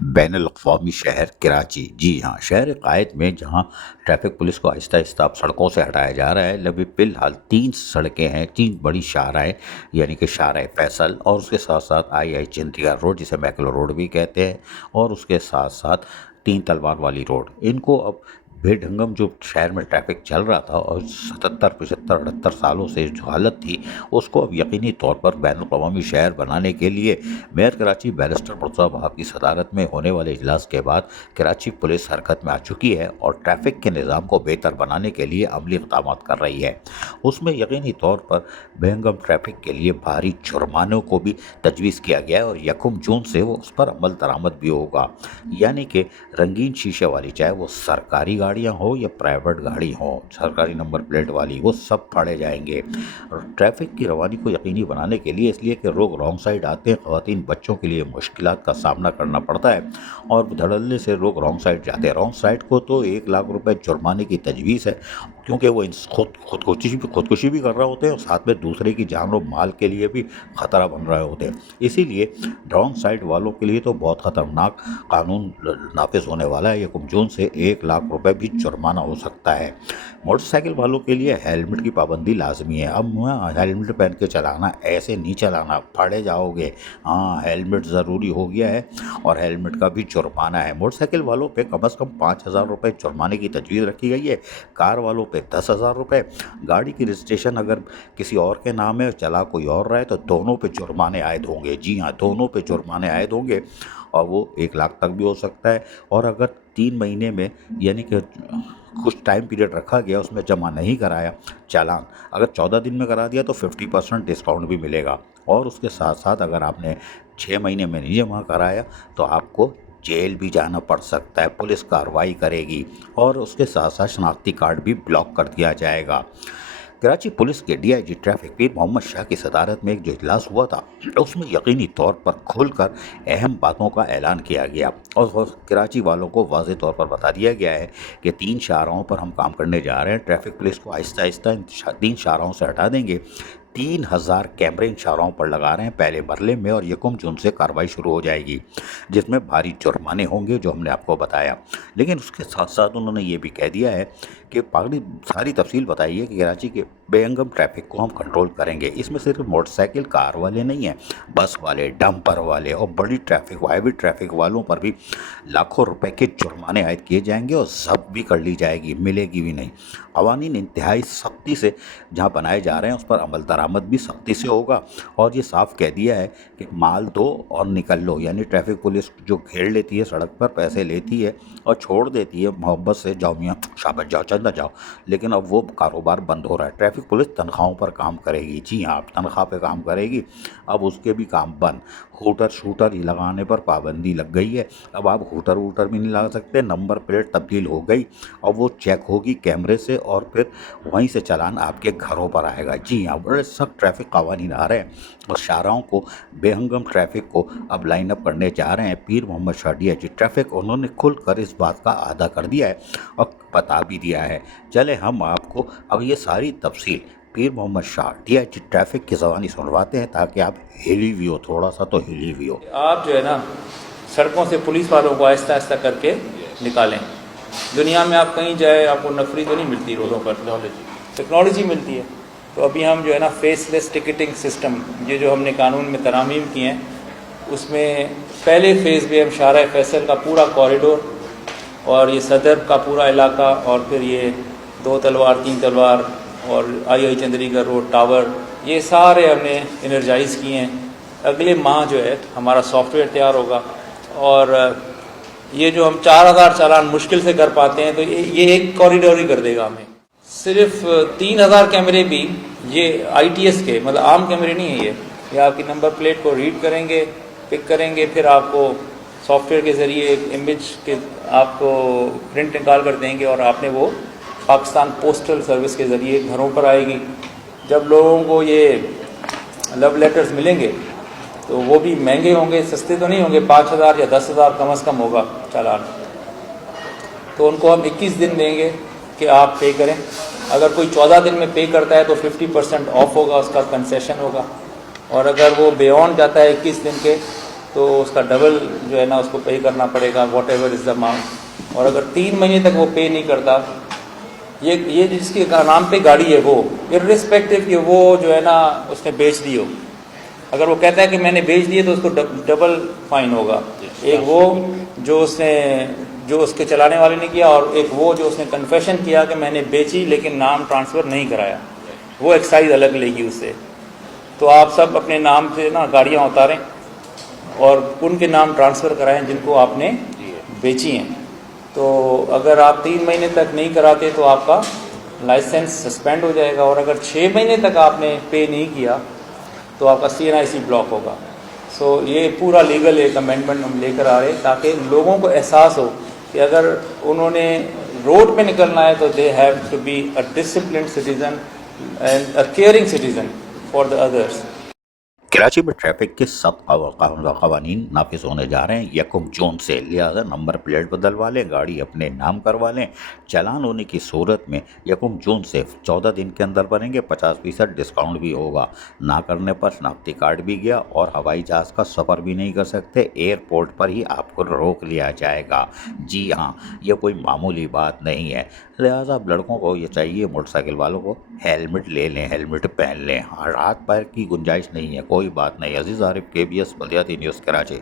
بین الاقوامی شہر کراچی، جی ہاں، شہر قائد میں جہاں ٹریفک پولیس کو آہستہ آہستہ اب سڑکوں سے ہٹایا جا رہا ہے، لبی فی الحال 3 سڑکیں ہیں، 3 بڑی شاہراہیں، یعنی کہ شاہراہ فیصل اور اس کے ساتھ ساتھ آئی چندریگڑھ روڈ جسے میکلو روڈ بھی کہتے ہیں، اور اس کے ساتھ ساتھ 3 تلوار والی روڈ، ان کو اب بے ڈھنگم جو شہر میں ٹریفک چل رہا تھا اور 77 75 78 سالوں سے جو حالت تھی، اس کو اب یقینی طور پر بین الاقوامی شہر بنانے کے لیے میئر کراچی بیرسٹر مرتضیٰ وہاب کی صدارت میں ہونے والے اجلاس کے بعد کراچی پولیس حرکت میں آ چکی ہے اور ٹریفک کے نظام کو بہتر بنانے کے لیے عملی اقدامات کر رہی ہے۔ اس میں یقینی طور پر بے ہنگم ٹریفک کے لیے بھاری جرمانوں کو بھی تجویز کیا گیا ہے اور 1 جون سے وہ اس پر عمل درآمد بھی ہوگا، یعنی کہ رنگین شیشے والی، چاہے وہ سرکاری گاڑیاں ہوں یا پرائیویٹ گاڑی ہوں، سرکاری نمبر پلیٹ والی، وہ سب پھاڑے جائیں گے۔ اور ٹریفک کی روانی کو یقینی بنانے کے لیے، اس لیے کہ لوگ رانگ سائڈ آتے ہیں، خواتین بچوں کے لیے مشکلات کا سامنا کرنا پڑتا ہے اور دھڑلے سے لوگ رانگ سائڈ جاتے ہیں۔ رانگ سائڈ کو تو 1 لاکھ روپے جرمانے کی تجویز ہے، کیونکہ وہ خودکشی بھی کر رہے ہوتے ہیں اور ساتھ میں دوسرے کی جان و مال کے لیے بھی خطرہ بن رہے ہوتے ہیں۔ اسی لیے رانگ سائڈ والوں کے لیے تو بہت خطرناک قانون نافذ ہونے والا ہے۔ 1 جون سے 1 لاکھ روپے بھی جرمانہ ہو سکتا ہے۔ موٹر سائیکل والوں کے لیے ہیلمٹ کی پابندی لازمی ہے۔ اب ہیلمٹ پہن کے چلانا، ایسے نہیں چلانا، پھاڑے جاؤ گے۔ ہاں، ہیلمٹ ضروری ہو گیا ہے اور ہیلمٹ کا بھی جرمانہ ہے۔ موٹر سائیکل والوں پہ کم از کم 5,000 روپے جرمانے کی تجویز رکھی گئی ہے، کار والوں پہ 10,000 روپے۔ گاڑی کی رجسٹریشن اگر کسی اور کے نام ہے، چلا کوئی اور رہا ہے، تو دونوں پہ جرمانے عائد ہوں گے۔ جی ہاں، دونوں پہ جرمانے عائد ہوں گے اور وہ 1 لاکھ تک بھی ہو سکتا ہے۔ اور اگر 3 مہینے میں، یعنی کہ کچھ ٹائم پیریڈ رکھا گیا، اس میں جمع نہیں کرایا چالان، اگر 14 دن میں کرا دیا تو 50% ڈسکاؤنٹ بھی ملے گا۔ اور اس کے ساتھ ساتھ اگر آپ نے 6 مہینے میں نہیں جمع کرایا تو آپ کو جیل بھی جانا پڑ سکتا ہے، پولیس کارروائی کرے گی اور اس کے ساتھ ساتھ شناختی کارڈ بھی بلاک کر دیا جائے گا۔ کراچی پولیس کے ڈی آئی جی ٹریفک پیر محمد شاہ کی صدارت میں ایک جو اجلاس ہوا تھا، اس میں یقینی طور پر کھل کر اہم باتوں کا اعلان کیا گیا اور کراچی والوں کو واضح طور پر بتا دیا گیا ہے کہ 3 شاہراہوں پر ہم کام کرنے جا رہے ہیں۔ ٹریفک پولیس کو آہستہ آہستہ ان 3 شاہراہوں سے ہٹا دیں گے۔ 3,000 کیمرے ان شاہراہوں پر لگا رہے ہیں پہلے مرحلے میں، اور 1 جون سے کارروائی شروع ہو جائے گی، جس میں بھاری جرمانے ہوں گے جو ہم نے آپ کو بتایا۔ لیکن اس کے ساتھ ساتھ انہوں نے یہ بھی کہہ دیا ہے کہ ساری تفصیل بتائی ہے کہ کراچی کے بے ہنگم ٹریفک کو ہم کنٹرول کریں گے۔ اس میں صرف موٹر سائیکل کار والے نہیں ہیں، بس والے، ڈمپر والے اور بڑی ٹریفک، ہیوی ٹریفک والوں پر بھی لاکھوں روپے کے جرمانے عائد کیے جائیں گے اور ضبط بھی کر لی جائے گی، ملے گی بھی نہیں۔ قوانین انتہائی سختی سے جہاں بنائے جا رہے ہیں، اس پر عمل درآمد بھی سختی سے ہوگا اور یہ صاف کہہ دیا ہے کہ مال دو اور نکل لو، یعنی ٹریفک پولیس جو گھیر لیتی ہے سڑک پر، پیسے لیتی ہے اور چھوڑ دیتی ہے محبت سے، جاؤ میاں شاباش جاؤ چندہ جاؤ، لیکن اب وہ کاروبار بند ہو رہا ہے۔ ٹریفک پولیس تنخواہوں پر کام کرے گی، جی ہاں، تنخواہ پہ کام کرے گی، اب اس کے بھی کام بند۔ ہوٹر شوٹر لگانے پر پابندی لگ گئی ہے، اب آپ ہوٹر ووٹر بھی نہیں لگا سکتے، نمبر پلیٹ تبدیل ہو گئی اور وہ چیک ہوگی کیمرے سے اور پھر وہیں سے چلان آپ کے گھروں پر آئے گا۔ جی ہاں، بڑے سخت ٹریفک قوانین آ رہے ہیں اور شاہراہوں کو، بے ہنگم ٹریفک کو اب لائن اپ کرنے جا رہے ہیں پیر Muhammad Shah D I G traffic. انہوں نے کھل کر اس بات کا اعادہ کر دیا ہے اور بتا بھی دیا ہے۔ چلے ہم آپ کو اب یہ ساری تفصیل پیر Muhammad Shah D I G traffic کی زبانی سنواتے ہیں تاکہ آپ ہلی ہوئی ہو، تھوڑا سا تو ہلی ہوئی ہو۔ آپ جو ہے نا سڑکوں سے پولیس والوں کو آہستہ آہستہ کر کے نکالیں۔ دنیا میں آپ کہیں جائے آپ کو نفری تو نہیں ملتی روڈوں پر، ٹیکنالوجی ملتی ہے۔ تو ابھی ہم جو ہے نا فیس لیس ٹکٹنگ سسٹم، یہ جو ہم نے قانون میں ترامیم کی ہیں، اس میں پہلے فیز میں ہم شاہراہ فیصل کا پورا کوریڈور اور یہ صدر کا پورا علاقہ اور پھر یہ 2 تلوار 3 تلوار اور آئی چندریگڑھ روڈ ٹاور، یہ سارے ہم نے انرجائز کیے ہیں۔ اگلے ماہ جو ہے ہمارا سافٹ ویئر تیار ہوگا اور یہ جو ہم 4,000 چالان مشکل سے کر پاتے ہیں، تو یہ ایک کوریڈور ہی کر دے گا ہمیں۔ صرف 3,000 کیمرے بھی یہ آئی ٹی ایس کے، مطلب عام کیمرے نہیں ہیں، یہ آپ کی نمبر پلیٹ کو ریڈ کریں گے، پک کریں گے، پھر آپ کو سافٹ ویئر کے ذریعے ایک امیج کے آپ کو پرنٹ نکال کر دیں گے اور آپ نے وہ پاکستان پوسٹل سروس کے ذریعے گھروں پر آئے گی۔ جب لوگوں کو یہ لو لیٹرز ملیں گے تو وہ بھی مہنگے ہوں گے، سستے تو نہیں ہوں گے، 5,000 یا 10,000 کم از کم ہوگا چالان۔ تو ان کو ہم 21 دن دیں گے کہ آپ پے کریں۔ اگر کوئی 14 دن میں پے کرتا ہے تو 50% آف ہوگا، اس کا کنسیشن ہوگا، اور اگر وہ بیونڈ جاتا ہے 21 دن کے تو اس کا ڈبل جو ہے نا اس کو پے کرنا پڑے گا whatever is the amount. اور اگر 3 مہینے تک وہ پے نہیں کرتا, یہ جس کے نام پہ گاڑی ہے وہ ارسپیکٹو کہ وہ جو ہے نا اس نے بیچ دی ہو, اگر وہ کہتا ہے کہ میں نے بیچ دیے تو اس کو ڈبل فائن ہوگا. ایک وہ جو اس کے چلانے والے نے کیا, اور ایک وہ جو اس نے کنفیشن کیا کہ میں نے بیچی لیکن نام ٹرانسفر نہیں کرایا, وہ ایکسائز الگ لے گی اس سے. تو آپ سب اپنے نام سے نا گاڑیاں اتاریں اور ان کے نام ٹرانسفر کرائیں جن کو آپ نے بیچی ہیں. تو اگر آپ 3 مہینے تک نہیں کراتے تو آپ کا لائسنس سسپینڈ ہو جائے گا, اور اگر 6 مہینے تک آپ نے پے نہیں کیا تو آپ کا CNIC بلاک ہوگا. سو یہ پورا لیگل ایک امینڈمنٹ ہم لے کر آ رہے ہیں تاکہ لوگوں کو احساس ہو کہ اگر انہوں نے روڈ پہ نکلنا ہے تو they have to be a disciplined citizen and a caring citizen for the others. Karachi میں ٹریفک کے سخت قوانین نافذ ہونے جا رہے ہیں 1 جون سے, لہذا نمبر پلیٹ بدلوا لیں, گاڑی اپنے نام کروا لیں. چالان ہونے کی صورت میں 1 جون سے 14 دن کے اندر بنیں گے, 50% ڈسکاؤنٹ بھی ہوگا. نہ کرنے پر شناختی کارڈ بھی گیا, اور ہوائی جہاز کا سفر بھی نہیں کر سکتے, ایئرپورٹ پر ہی آپ کو روک لیا جائے گا. جی ہاں, یہ کوئی معمولی بات نہیں ہے. لہٰذا اب لڑکوں کو یہ چاہیے, موٹر سائیکل والوں کو ہیلمٹ لے لیں, ہیلمٹ پہن لیں. ہاتھ پیر کی گنجائش نہیں ہے, کوئی بات نہیں. عزیز عارف, KBS بلدیاتی نیوز, کراچی.